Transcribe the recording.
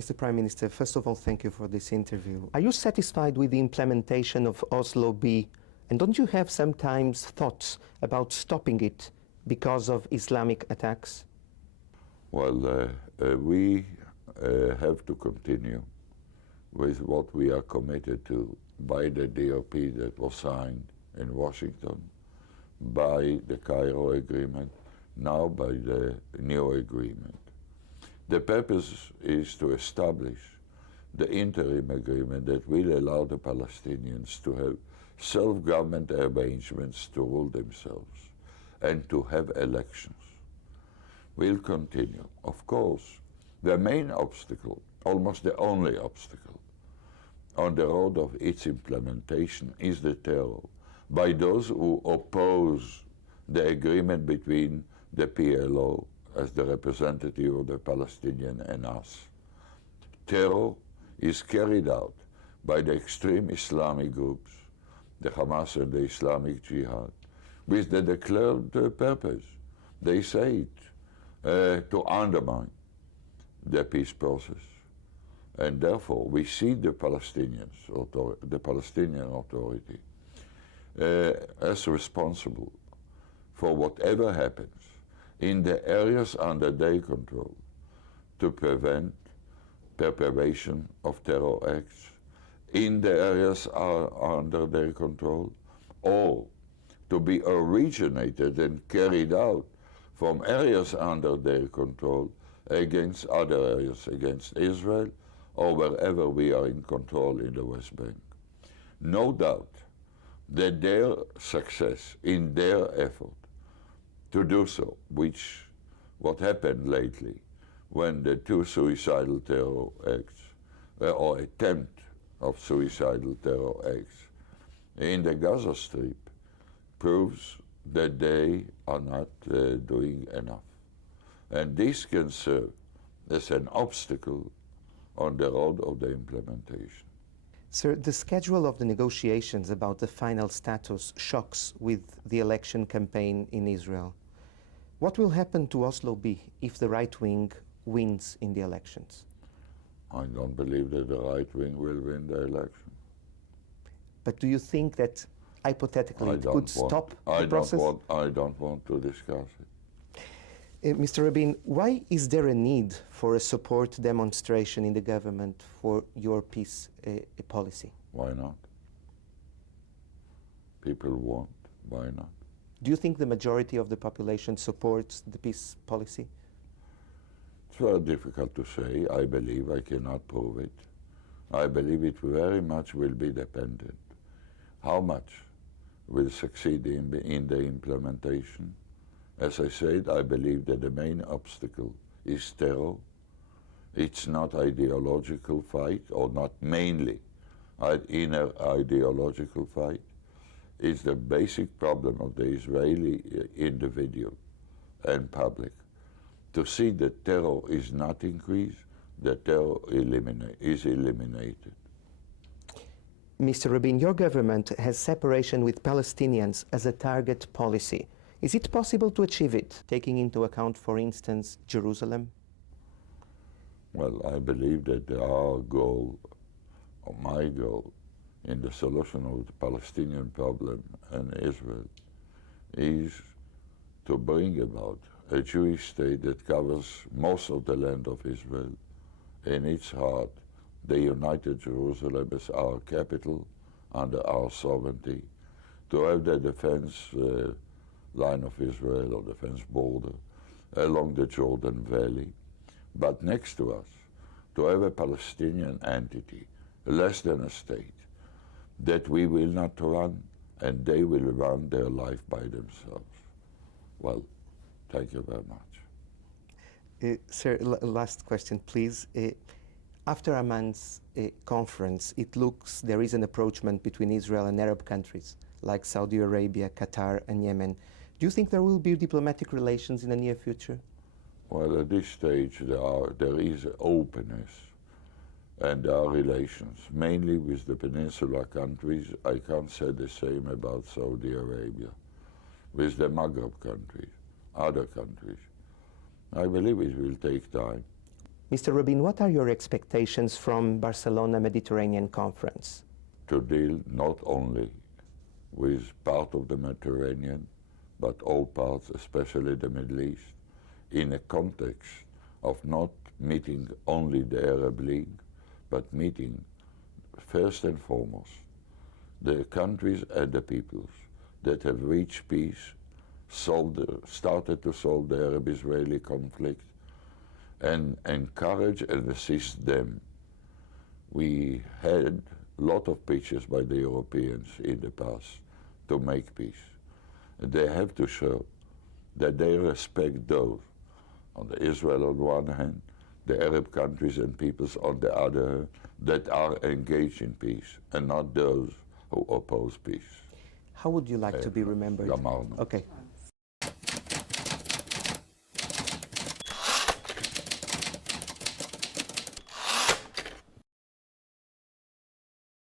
Mr. Prime Minister, first of all, thank you for this interview. Are you satisfied with the implementation of Oslo B? And don't you have sometimes thoughts about stopping it because of Islamic attacks? Well, we have to continue with what we are committed to by the DOP that was signed in Washington, by the Cairo Agreement, now by the new agreement. The purpose is to establish the interim agreement that will allow the Palestinians to have self-government arrangements to rule themselves and to have elections. We'll continue. Of course, the main obstacle, almost the only obstacle, on the road of its implementation is the terror by those who oppose the agreement between the PLO as the representative of the Palestinian and us. Terror is carried out by the extreme Islamic groups, the Hamas and the Islamic Jihad, with the declared purpose, they say it, to undermine the peace process. And therefore, we see the Palestinian Authority as responsible for whatever happens in the areas under their control to prevent perpetration of terror acts in the areas under their control, or to be originated and carried out from areas under their control against other areas, against Israel, or wherever we are in control in the West Bank. No doubt that their success in their effort to do so, which what happened lately when the two suicidal terror acts, or attempt of suicidal terror acts in the Gaza Strip, proves that they are not doing enough. And this can serve as an obstacle on the road of the implementation. Sir, the schedule of the negotiations about the final status shocks with the election campaign in Israel. What will happen to Oslo B if the right wing wins in the elections? I don't believe that the right wing will win the election. But do you think that hypothetically it could stop the process? I don't want to discuss it. Mr. Rabin, why is there a need for a support demonstration in the government for your peace policy? Why not? People want, why not? Do you think the majority of the population supports the peace policy? It's very difficult to say. I believe I cannot prove it. I believe it very much will be dependent. How much will succeed in the implementation? As I said, I believe that the main obstacle is terror. It's not ideological fight, or not mainly inner ideological fight. It's the basic problem of the Israeli individual and public to see that terror is not increased, that terror is eliminated. Mr. Rabin, your government has separation with Palestinians as a target policy. Is it possible to achieve it, taking into account, for instance, Jerusalem? Well, I believe that our goal, or my goal, in the solution of the Palestinian problem and Israel is to bring about a Jewish state that covers most of the land of Israel, in its heart, the United Jerusalem as our capital under our sovereignty, to have the defense line of Israel, or defense border, along the Jordan Valley, but next to us, to have a Palestinian entity, less than a state, that we will not run, and they will run their life by themselves. Well, thank you very much. Sir, last question, please. After Amman's conference, it looks there is an approachment between Israel and Arab countries, like Saudi Arabia, Qatar, and Yemen. Do you think there will be diplomatic relations in the near future? Well, at this stage, there is openness, and there are relations, mainly with the peninsula countries. I can't say the same about Saudi Arabia. With the Maghreb countries, other countries. I believe it will take time. Mr. Rabin, what are your expectations from Barcelona Mediterranean Conference? To deal not only with part of the Mediterranean, but all parts, especially the Middle East, in a context of not meeting only the Arab League, but meeting first and foremost the countries and the peoples that have reached peace, started to solve the Arab-Israeli conflict, and encourage and assist them. We had a lot of pitches by the Europeans in the past to make peace. And they have to show that they respect those, on the Israel on one hand, the Arab countries and peoples on the other, that are engaged in peace, and not those who oppose peace. How would you like to be remembered? Gamarno. Okay.